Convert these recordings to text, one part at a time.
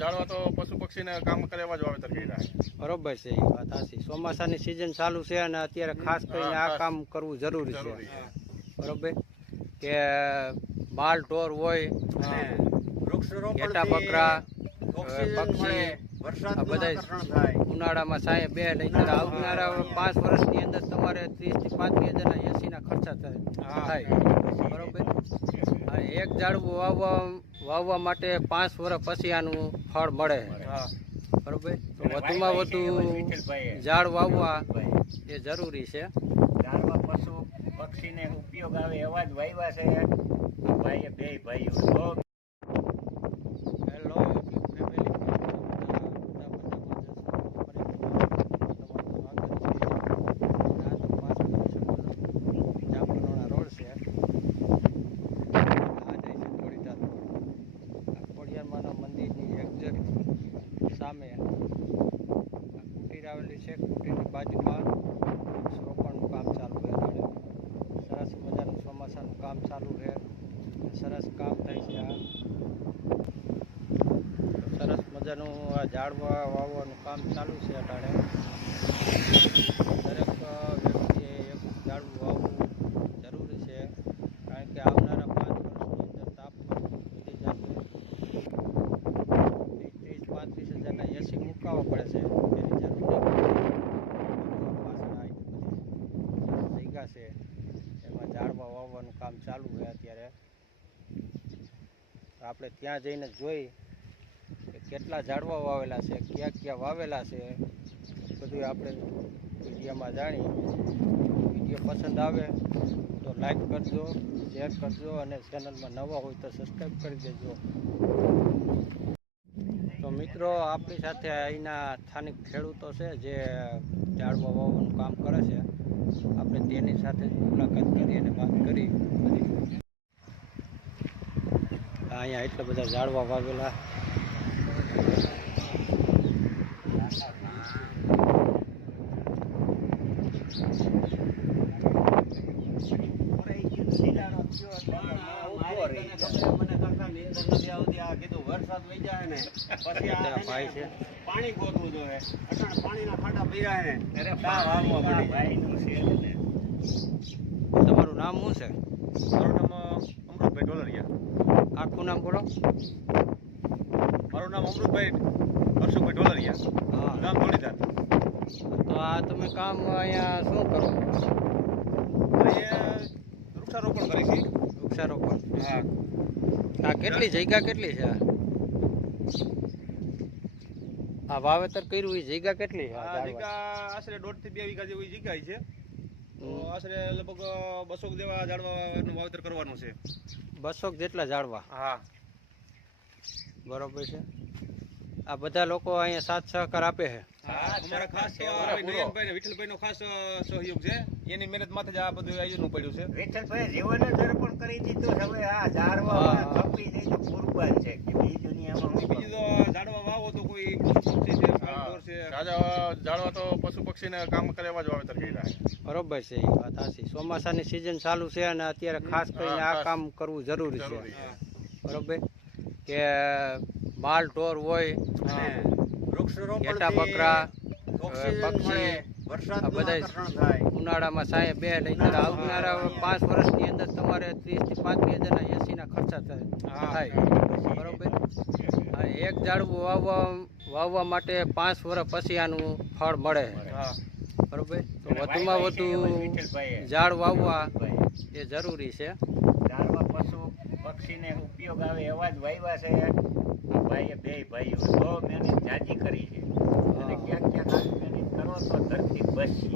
જાળવા તો પશુ પક્ષીને કામ કરવા જ વાવેતર કર્યા. બરોબર છે, એ વાત સાચી. ચોમાસાની સિઝન ચાલુ છે અને અત્યારે ખાસ કરીને આ કામ કરવું જરૂરી છે. બરોબર કે માલ ઢોર હોય, ઘેટા બકરા, પક્ષી બધા ઉનાળામાં સાંયે બે નહીં આવનારા 5 વર્ષની અંદર તમારે 30 થી 35,000 80 ખર્ચા થાય. બરોબર, એક ઝાડવું વાવવા માટે 5 વર્ષ પછી આનું ફળ મળે. બરોબર, તો વધુમાં વધુ ઝાડ વાવવા એ જરૂરી છે. ઝાડવા પશુ પક્ષીને ઉપયોગ આવે એવા જ વાવ્યા છે ભાઈએ બે ભાઈઓ. સામે કુટીર આવેલી છે. કુટીરની બાજુમાં રોપણનું કામ ચાલુ છે. સરસ મજાનું ચોમાસાનું કામ ચાલુ છે. સરસ કામ થાય છે. સરસ મજાનું આ ઝાડવા વાવવાનું કામ ચાલુ છે. અટાણે દરેક વ્યક્તિએ એક ઝાડવું વાવવું જરૂરી છે, કારણ કે આવનારા 5 વર્ષની અંદર તાપમાન વધી જશે. 35,000 એસી મૂકાવવા પડે છે. એની જરૂર જગ્યા છે એમાં ઝાડવા વાવવાનું કામ ચાલુ છે અત્યારે. આપણે ત્યાં જઈને જોઈ કે કેટલા ઝાડવા વાવેલા છે, ક્યાં ક્યાં વાવેલા છે, બધું આપણે વિડીયોમાં જાણી. વિડીયો પસંદ આવે તો લાઈક કરજો, શેર કરજો અને ચેનલમાં નવા હોય તો સબસ્ક્રાઈબ કરી દેજો. તો મિત્રો, આપણી સાથે અહીંના સ્થાનિક ખેડૂતો છે જે ઝાડવા વાવવાનું કામ કરે છે. આપણે તેની સાથે મુલાકાત કરી અને વાત કરી બધી. અહીંયા એટલા બધા ઝાડવા વાવેલા. વરસાદ વહી જાય ને પછી ભાઈ છે, પાણી ગોતવું જોઈએ. પાણીના ખાડા પીરાય ને તમારું નામ શું છે? મારું નામ અમૃતભાઈ ઢોલરિયા. આખું નામ બોલો. મારું નામ અમૃતભાઈ હર્ષુભાઈ ઢોલરિયા, હા, નામ જોડીદાર. તો આ તમે કામ અહીંયા શું કરો? અહીંયા વૃક્ષારોપણ કરી છે. વૃક્ષારોપણ. હા. આ કેટલી જગ્યા કેટલી છે? આ વાવેતર કર્યું એ જગ્યા કેટલી છે? આ જગ્યા આશરે 1.5 થી 2 વીઘા જેવી જગ્યા છે. તો આશરે લગભગ 200 જેવા ઝાડવાનું વાવેતર કરવાનું છે. 200 જેટલા ઝાડવા? હા, બરોબર છે. આ બધા લોકો અહીંયા સાથ સહકાર આપે છે. અમારા ખાસ નયનભાઈ ને વિઠ્ઠલભાઈ નો ખાસ સહયોગ છે. એની મહેનત માટે જ આ બધું આયોજન પડ્યું છે. વિઠ્ઠલભાઈ જીવન દર્પણ કરી દીધું. હવે આ ઝાડવા કપી દે તો કુરબાન છે કે બીજી દુનિયામાં બીજું તો ઝાડવા વાવો તો કોઈ પશુ પક્ષી છે, ઝાડવા તો પશુ પક્ષીને કામ કરવા જ વાવેતર કર્યા. બરોબર છે, એ વાત સાચી. ચોમાસાની સિઝન ચાલુ છે અને અત્યારે ખાસ કરીને આ કામ કરવું જરૂરી છે. બરોબર કે માલ ઢોર હોય, ઘેટા બકરા, પક્ષી, બધા ઉનાળામાં સાંયે બે નહીં આવનારા 5 વર્ષની અંદર તમારે 30 થી 35,000 80 ખર્ચા થાય. બરોબર, એક ઝાડવું વાવવા માટે 5 વર્ષ પછી આનું ફળ મળે. બરોબર, તો વધુમાં વધુ ઝાડ વાવવા એ જરૂરી છે. ઝાડવા પશુ પક્ષીને ઉપયોગ આવે એવા જ વાવ્યા છે ભાઈએ બે ભાઈઓ. બહુ મહેનત જાજી કરી છે અને ક્યાંક ક્યાંક મહેનત કરો તો ધરતી બચશે.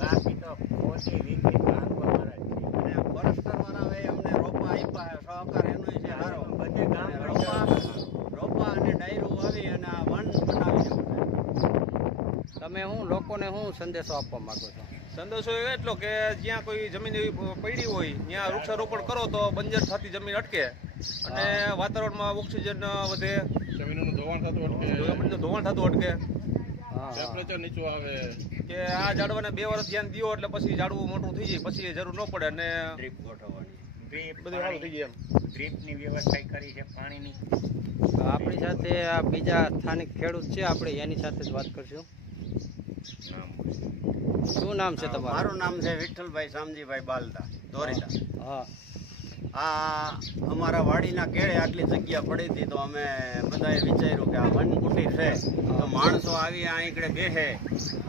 બાકી તો પોતે વીઘે ભાગવાવાળા છે. અને વર્ષ કરવાના અમને રોપા આપ્યા સહકાર એનો છે સારો. બધે ગામ રોપા અને ડાયરો અને આ વન બનાવી દેવું છે. તમે હું લોકોને હું સંદેશો આપવા માંગો છો? સંદેશો એટલો કે જ્યાં કોઈ જમીન એવી પડી હોય ત્યાં વૃક્ષારોપણ કરો તો બંજર થતી જમીન અટકે અને વાતાવરણમાં ઓક્સિજન વધે, જમીનનું ધોવાણ થતું અટકે, જમીનનું ધોવાણ થતું અટકે, હા, ટેમ્પરેચર નીચું આવે. કે આ ઝાડવાને 2 વર્ષ ધ્યાન દિયો એટલે પછી ઝાડવું મોટું થઈ જાય, પછી એ જરૂર ન પડે અને ડ્રીપ ગોઠવવાની. ડ્રીપ બધું સારું થઈ જાય એમ. ડ્રીપની વ્યવસ્થા કરી છે પાણીની. આપણી સાથે આ બીજા સ્થાનિક ખેડૂત છે, આપણે એની સાથે જ વાત કરશું. શું નામ છે તમારું? મારું નામ છે વિઠ્ઠલભાઈ શામજીભાઈ બાલદા દોરીદા. હા, આ અમારા વાડીના કેળે આટલી જગ્યા પડી હતી તો અમે બધાએ વિચાર્યું કે આ વનકુટીર છે તો માણસો આવી આંકડે બેસે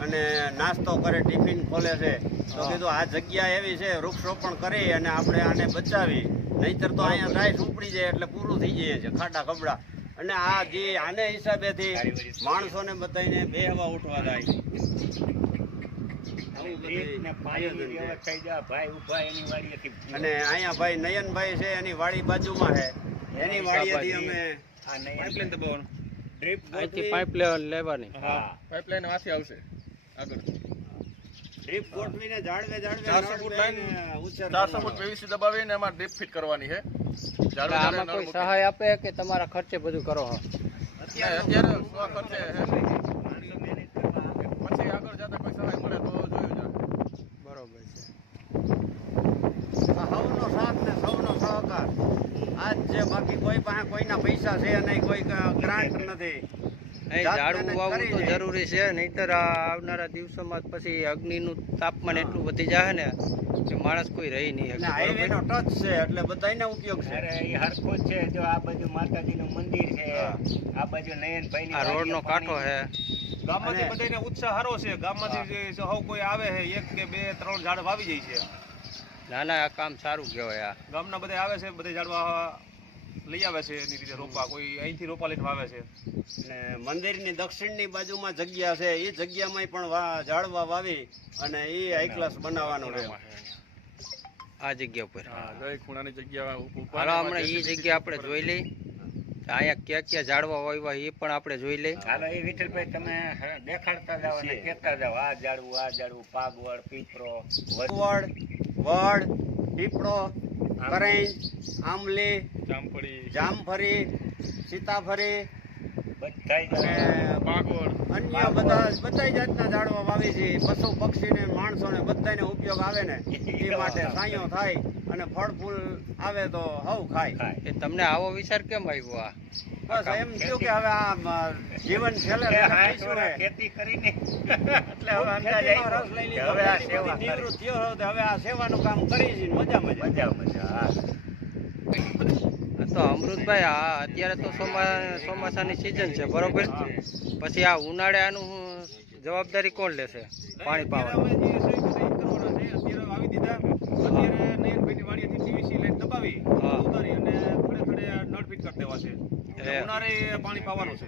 અને નાસ્તો કરે, ટિફિન ખોલે છે, તો કીધું આ જગ્યા એવી છે વૃક્ષરોપણ કરી અને આપણે આને બચાવી, નહીતર તો અહીંયા રાઈસ ઉપડી જાય એટલે પૂરું થઈ જાય છે ખાડા કબડા. અને આ જે આને હિસાબેથી માણસોને બધાને બેહવા ઉઠવા થાય. ડ્રીપને પાણીની વ્યવસ્થા જો આ ભાઈ ઊભા એની વાડીએથી અને અહીંયા ભાઈ નયનભાઈ છે એની વાડી બાજુમાં છે, એની વાડીએથી અમે આ નહીં પાઇપલાઇન દબાવવાનું. ડ્રીપ અહીંથી પાઇપ લેવાની. હા પાઇપલાઇન વાંચી આવશે આગળ. ડ્રીપ ગોઠવીને જાળવે 400 ફૂટ લાઈન, 400 ફૂટ PVC દબાવીને એમાં ડ્રીપ ફિટ કરવાની છે. એટલે આમાં કોઈ સહાય આપે કે તમારા ખર્ચે બધું કરો છો? અત્યારે સ્વ ખર્ચે છે. પછી આગળ જતા કોઈ સહાય મળે તો જોયું જાય. બરોબર છે. સૌનો સાથ ને સૌનો સહકાર આજ છે, બાકી કોઈ પાસે કોઈના પૈસા છે નહીં, કોઈ ગ્રાન્ટ નથી. અહીં ઝાડવું વાવવું તો જરૂરી છે, નહીતર આ આવનારા દિવસોમાં પછી અગ્નિનું તાપમાન એટલું વધી જાય ને કે માણસ કોઈ રહી નહીં અને શકે. હાઈવે નો ટચ છે એટલે બધાને ઉપયોગ છે. અરે એ હરખું જ છે. જો આ બાજુ માતાજીનું મંદિર છે, આ બાજુ નયનભાઈની આ રોડનો કાંઠો છે. ગામમાંથી અને- બધાને ઉત્સાહ સારો છે. ગામમાંથી જે હવ કોઈ આવે છે 1 કે 2 3 ઝાડ વાવી જાય છે. ના ના, આ કામ સારું કહેવાય. આ ગામના બધા આવે છે, બધા ઝાડવા લઈ આવે છે એની રીતે રોપા, કોઈ અહીંથી રોપા લઈને વાવે છે. અને મંદિરની દક્ષિણની બાજુમાં જગ્યા છે, એ જગ્યામાં પણ ઝાડવા વાવી અને એ હાઈ ક્લાસ બનાવવાનું છે. આ જગ્યા ઉપર હા, દરેક ખૂણાની જગ્યા ઉપર હાલો હમણાં એ જગ્યા આપણે જોઈ લઈ. અહીંયા ક્યાં ક્યાં ઝાડવા વાવ્યા એ પણ આપણે જોઈ લઈ. હાલો એ વિઠ્ઠલભાઈ તમે દેખાડતા જાઓ અને કહેતા જાઓ આ ઝાડવું, પાગવડ, પીપળો, વડ, પીપળો, કરંજ, આંબલી, જામફળી, જામફળી, સીતાફળી બધાય અને પાગવડ, અન્ય બધા જાતના ઝાડવા વાવી છે. પશુ પક્ષીને માણસોને બધાને ઉપયોગ આવે ને એ માટે સાંયો થાય અને ફળ ફૂલ આવે તો હવ ખાય. એ તમને આવો વિચાર કેમ આવ્યો? આ બસ એમ થયું કે હવે આ જીવન છેલ્લે ખેતી કરીને એટલે હવે અંદાજ ખેતીનો રસ લઈ આવ્યો લીધો, કે હવે આ ખેતી સેવા બધી નિવૃત્ત થયો હવે આ સેવાનું કામ કરી છે ને મજા મજા. મજા હા તો અમૃતભાઈ, આ અત્યારે તો ચોમાસાની સિઝન છે, બરોબર? પછી આ ઉનાળે આનું જવાબદારી કોણ લેશે પાણી પાવાની? અત્યારે અમે જે છે એ કરવાના છે. અત્યારે વાવી દીધા. અત્યારે નયનભાઈની વાડીએથી PVC લાઈન દબાવી હા. ઉતારી અને થોડે નળ ફિટ કરી દેવા છે. એટલે ઉનાળે પાણી પાવાનું છે.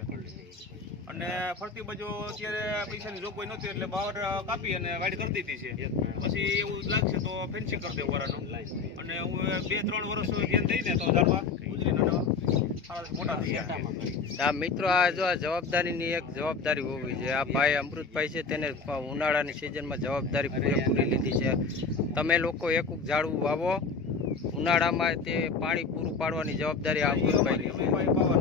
અને ફરતી બાજુ અત્યારે પૈસાની જોગવાઈ નહોતી એટલે બાવર કાપી અને વાડી કરી દીધી છે. પછી એવું લાગશે તો ફેન્સિંગ કરી દેવું વરાનું. અને હું 2-3 વર્ષ ધ્યાન દઈને તો ઝાડવા ઉજરીને સારા મોટા થઈ ગયા. આ મિત્રો, આ જો આ જવાબદારીની એક જવાબદારી હોવી છે. આ ભાઈ અમૃતભાઈ છે, તેને ઉનાળાની સિઝનમાં જવાબદારી પૂરેપૂરી લીધી છે. તમે લોકો એક ઝાડવું વાવો, ઉનાળામાં તે પાણી પૂરું પાડવાની જવાબદારી આ અમૃતભાઈની છે.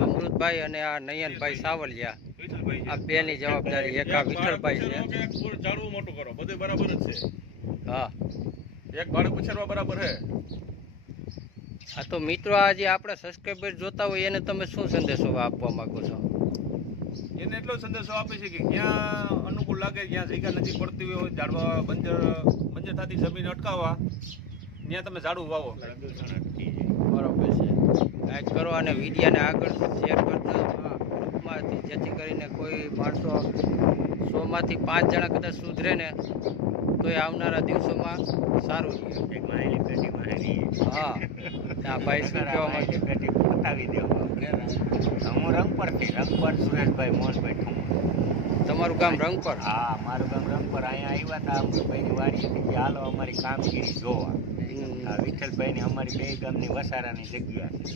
અમૃતભાઈ અને આ નયનભાઈ સાવલિયા, વિઠ્ઠલભાઈ છે. આ બેની જવાબદારી. એક આ વિઠ્ઠલભાઈ છે. એક ઝાડવું મોટું કરો, બધું બરાબર જ છે. હા, એક બાળક ઉછેરવા બરાબર છે. આ તો મિત્રો, આ જે આપણા સબસ્ક્રાઈબર જોતા હોય એને તમે શું સંદેશો આપવા માંગો છો? એને એટલો સંદેશો આપે છે કે જ્યાં અનુકૂળ લાગે, જ્યાં જગ્યા નથી પડતી હોય, ઝાડવા બંજર થતી જમીન અટકાવવા, ત્યાં તમે ઝાડવું વાવો. બરોબર છે. લાઈક કરો અને વિડીયોને આગળ શેર કરજો ગ્રુપમાંથી, જેથી કરીને કોઈ માણસો 100માંથી 5 જણા કદાચ સુધરે ને તો એ આવનારા દિવસોમાં સારું રહે. એક માહેલી પેટીમાં હેરી હા, આ ભાઈ શું કહેવા માંગે? પેટી પતાવી દેવો આપણે. હું રંગપરથી સુરેશભાઈ મોહનભાઈ ઠુમર. તમારું ગામ રંગપર? હા, મારું ગામ રંગપર. અહીંયા આવ્યા હતા અમૃતભાઈની વાડીએથી કે હાલો અમારી કામગીરી જોવા. આ વિઠ્ઠલભાઈની અમારી બે ગામની વસારાની જગ્યા છે.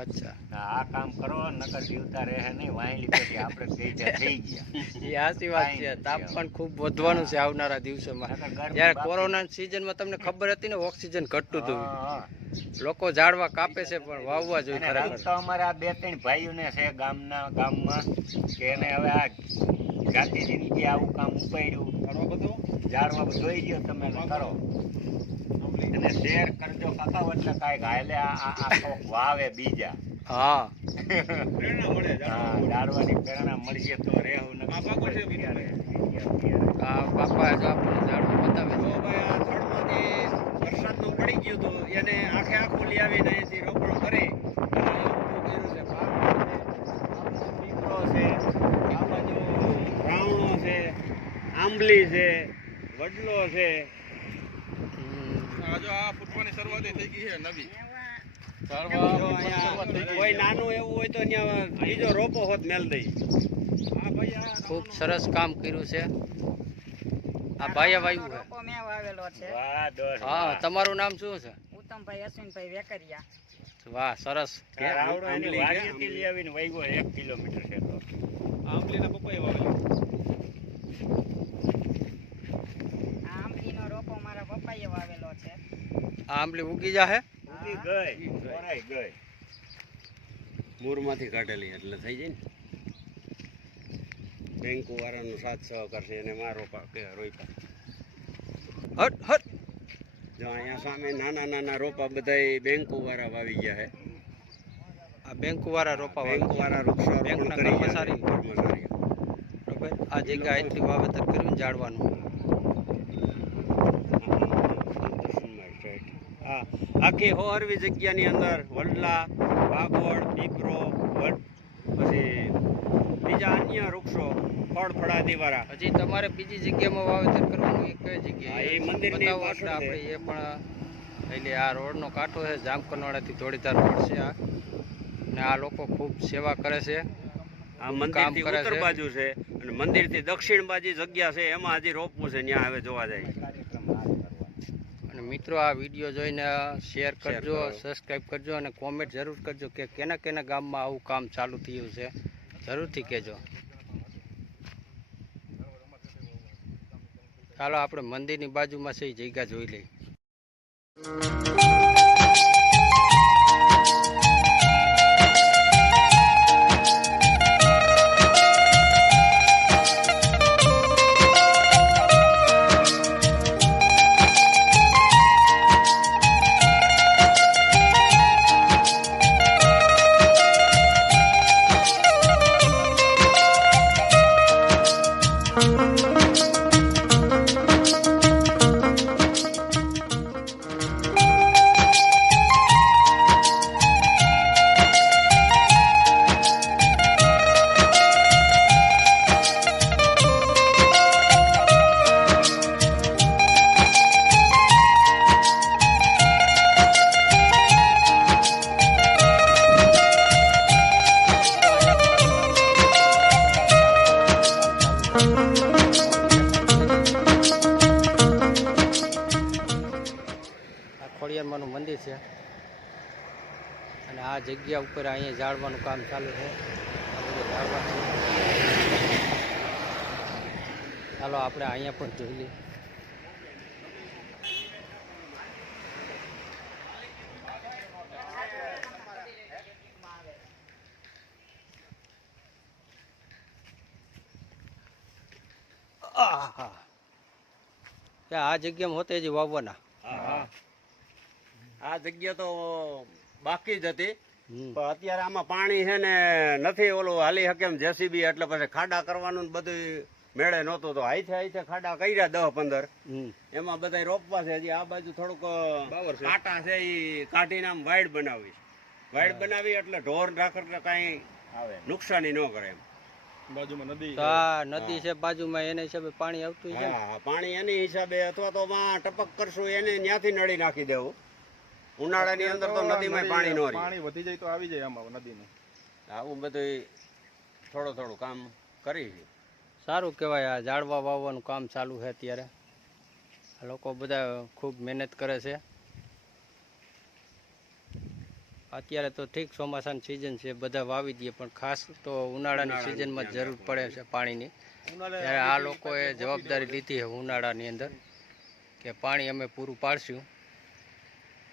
અચ્છા, આ કામ કરો નકર જીવતા રહે નહીં વાયલી પછી આપણે ગઈઢા થઈ ગયા. એ સાચી વાત છે. તાપમાન ખૂબ વધવાનું છે આવનારા દિવસોમાં. જ્યારે કોરોના સિઝનમાં તમને ખબર હતી ને, ઓક્સિજન ઘટતું હતું. લોકો ઝાડવા કાપે છે પણ વાવવા જોઈએ અને રંગ ખરેખર. તો અમારા આ 2-3 ભાઈઓને છે ગામમાં કે એને હવે આ જાતિ જિંદગી આવું કામ ઉપાડ્યું ઝાડવા જોઈ ગયો તમે ને કરો અને શેર કરજો કાકા એટલે કાંઈક હાલે આ કોક વાવે બીજા. હા, પ્રેરણા મળે હા ઝાડવાની પ્રેરણા મળશે તો રહેવું આ પાકો છે નથી. આ બાપા જો આપણને ઝાડવા બતાવે તો છે. ભાઈ આ થડમાંથી વરસાદનું પડી ગયું હતું એને આખે આખું લઈ આવીને અહીંથી રોપણો કરી અને ઊભું કર્યું છે. પીપળો છે, આ બાજુ રાવણો છે, આંબલી છે, વડલો છે. આ જો આ ફૂટવાની શરૂઆત થઈ ગઈ છે નવી. જો અહીંયા કોઈ નાનું એવું હોય તો ત્યાં બીજો રોપો હોત મેલ દઈ. આ ભાઈ આ ખૂબ સરસ કામ કર્યું છે. આ ભાઈએ વાવ્યું છે. રોપો મેં વાવેલો છે. વાહ દોસ્ત હા, તમારું નામ શું છે? ઉત્તમભાઈ અશ્વિનભાઈ વેકરિયા. વાહ, સરસ. રાવડો એની આંબલી વાડીએથી લઈ આવીને વાગ્યો 1 કિલોમીટર છે તો. આંબલીના પપૈયા વાવેલા. આ આંબલીનો રોપો મારા પપ્પાએ વાવેલો છે. આ આંબલી ઉગી જાહે. ઉગી ગઈ વરાઈ ગઈ. મૂરમાંથી કાઢેલી એટલે થઈ જાય ને. બેંકો વાળાનો સાથ સહકાર છે એને માં રોપા કે રોપ્યા. હટ હટ. જો અહીંયા સામે નાના નાના રોપા બધાય બેંકો વાળા વાવી ગયા છે. આ બેંક વાળા રોપા બેંકો વાવ્યા. વાળા વૃક્ષારોપણ બેંકના કરી ગયા કર્મચારી. છે. કર્મચારીઓ. બરોબર. આ જગ્યા એટલી વાવેતર કર્યું ને ઝાડવાનું. હા, આખી હોરવી જગ્યાની અંદર વડલા, વાગોળ, પીપરો, વડ પછી બીજા અન્ય વૃક્ષો ફળ ફળાદી વાળા. હજી તમારે બીજી જગ્યામાં વાવેતર કરવાનું, એ કઈ જગ્યાએ? હા, એ મંદિરની બતાવો પાછળ એટલે છે. આપણે એ પણ એટલે આ રોડનો કાંઠો છે, જામકરવાડાથી ધોળીધાર રોડ છે આ. ને આ લોકો ખૂબ સેવા કરે છે. આ કામ મંદિરથી કરે ઉત્તર છે. બાજુ છે અને મંદિરથી દક્ષિણ બાજુ જગ્યા છે એમાં હજી રોપવું છે. ત્યાં હવે જોવા જાય. અને મિત્રો, આ વિડીયો જોઈને શેર કરજો, કરો. સબસ્ક્રાઈબ કરજો અને કોમેન્ટ જરૂર કરજો કે કેના કેના ગામમાં આવું કામ ચાલુ થયું છે. જરૂરથી કહેજો. ચાલો આપણે મંદિરની બાજુમાં છે એ જગ્યા જોઈ લઈએ. ખોડિયારમાંનું મંદિર છે અને આ જગ્યા ઉપર અહીંયા ઝાડવાનું કામ ચાલુ છે. આ બધા ઝાડવા છે. ચાલો આપણે અહીંયા પણ જોઈ લઈએ. આહા. આ જગ્યામાં હોતે જ વાવવાના. આ જગ્યા તો બાકી જ હતી હમ. પણ અત્યારે આમાં પાણી છે ને નથી ઓલું હાલી શકે એમ જેસીબી એટલે પછી ખાડા કરવાનું ને બધું મેળે નહોતું તો હાઈથે ખાડા કર્યા 10-15 હમ. એમાં બધા રોપવા છે. હજી આ બાજુ થોડુંક કાંટા છે એ કાઢીને આમ વાઇડ બનાવી એટલે ઢોર ઢાકર કાંઈ આવે નુકસાની ન કરે એમ. બાજુમાં નદી તો આ નદી છે બાજુમાં, એના હિસાબે પાણી આવતું છે ને? હા, પાણી એની હિસાબે અથવા તો માં ટપક કરશું એને ત્યાંથી નળી નાખી દેવું. ઉનાળાની અંદર તો નદીમાં પાણી ન રહે. પાણી વધી જાય તો આવી જાય આમાં નદીનું. આવું બધું થોડું કામ કરી છે. સારું કહેવાય. આ ઝાડવા વાવવાનું કામ ચાલુ છે અત્યારે. આ લોકો બધા ખૂબ મહેનત કરે છે. અત્યારે તો ઠીક ચોમાસાની સિઝન છે, બધા વાવી દઈએ, પણ ખાસ તો ઉનાળાની સિઝનમાં જ જરૂર પડે છે પાણીની. ત્યારે આ લોકોએ જવાબદારી લીધી છે ઉનાળાની અંદર કે પાણી અમે પૂરું પાડશું.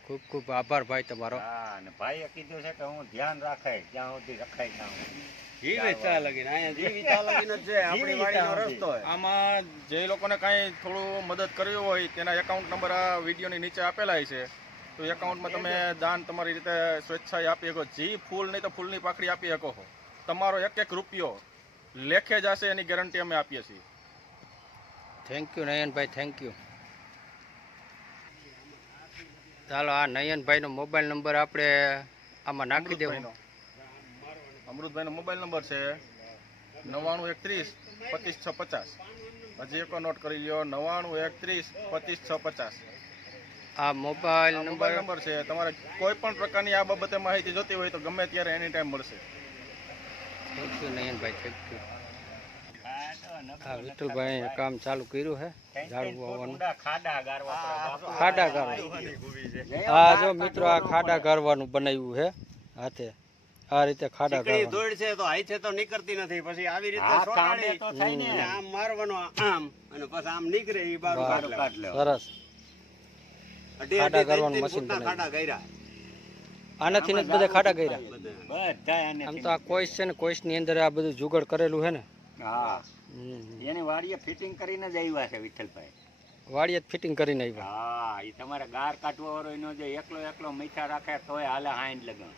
ખૂબ ખૂબ આભાર ભાઈ તમારો. હા, અને ભાઈએ કીધું છે કે હું ધ્યાન રાખાય જ્યાં સુધી રખાય ત્યાં સુધી. જીવિતા લગીને જ છે આપણી વાડીનો રસ્તો છે. આમાં જે લોકોને કાંઈ થોડું મદદ કરવી હોય તેના એકાઉન્ટ નંબર આ વિડીયોની નીચે આપેલા છે. તો એકાઉન્ટમાં તમે દાન તમારી રીતે સ્વેચ્છાએ આપી શકો. જે ફૂલ નહીં તો ફૂલની પાકડી આપી શકો છો. તમારો એક એક રૂપિયો લેખે જશે એની ગેરંટી અમે આપીએ છીએ. Thank you Nayanbhai, thank you. ચાલો આ નયનભાઈનો મોબાઈલ નંબર આપણે આમાં નાખી દેવાનો. અમૃતભાઈનો મોબાઈલ નંબર છે 9913 25650. હજી એક નોટ કરી લ્યો, 9913 25650. આ મોબાઈલ મોબાઈલ નંબર નંબર છે. તમારે કોઈ પણ પ્રકારની આ બાબતે માહિતી જોતી હોય તો ગમે ત્યારે એની ટાઈમ મળશે. Thank you Nayanbhai, thank you. હા, તો નબળો આ વિઠ્ઠલભાઈ કામ ચાલુ કર્યું છે ઝાડુ વાવવાનું. ઊંડા ખાડા ગારવા પડે બાપુ. ખાડા ગારવાનું. હા જો મિત્રો, આ ખાડા ગારવાનું બનાવ્યું છે હાથે. આ રીતે ખાડા ચીકણી ગારવાનું. ધૂળ છે તો હાથે તો નીકળતી નથી, પછી આવી રીતે હા, સોટાડી કાંડે તો થાય ને. અને આમ મારવાનો આમ, અને પછી આમ નીકળે એ બારું બહાર કાઢ કાઢ લેવા. સરસ. અઢી ખાડા અઢી કરવાનું ત્રણ મશીન ફૂટના બનાવ્યું. ખાડા કર્યા આનાથી જ બધા ખાડા કર્યા. બધાય આને આમ તો આ કોઈસ છે ને, કોઈસની અંદર આ બધું જુગાડ કરેલું છે ને. હા, હમ. એની વાડીએ ફિટિંગ કરીને જ આવ્યા છે વિઠ્ઠલભાઈ. વાડીએ જ ફિટિંગ કરીને આવ્યા. હા, એ તમારે ગાર કાઢવા વાળો એનો જે એકલો મીઠા રાખે તોય હાલે હાઈન લગન.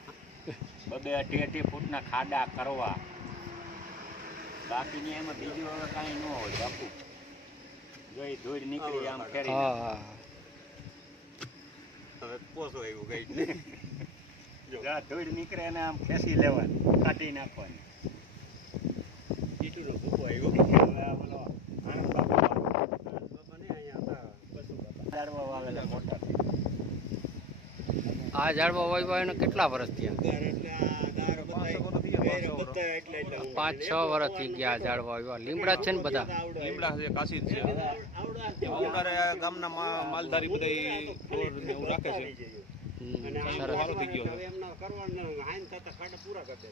2-2 ફૂટના ખાડા કરવા. બાકીની એમાં બીજું હવે કાંઈ ન હોય બાપુ. જો એ ધૂળ નીકળી આમ ફેરી હા હા. હવે પોસો એવું કઈ જા ધૂળ નીકળે એને આમ ખેંચી લેવાની, કાઢી નાખવાની. ઈટુનો ભૂકો આવ્યો હવે આ બોલો આણંદ બાપા ઝાડવા વાવેલા મોટા. આ ઝાડવા વાવ્યા એને કેટલા વર્ષ થયા? 5-6 વર્ષ થઈ ગયા. આ ઝાડવા વાવ્યા લીમડા જ છે ને બધા. લીમડા છે, કાશી જ છે. ઉનાળે ગામના માલધારી બધા ઢોર ને એવું રાખે છે. હમ, સરસ. સરસ. સારો થઈ ગયો છે. એમના કરવાના હાઈન થતા ખાડા પૂરા કરી દે.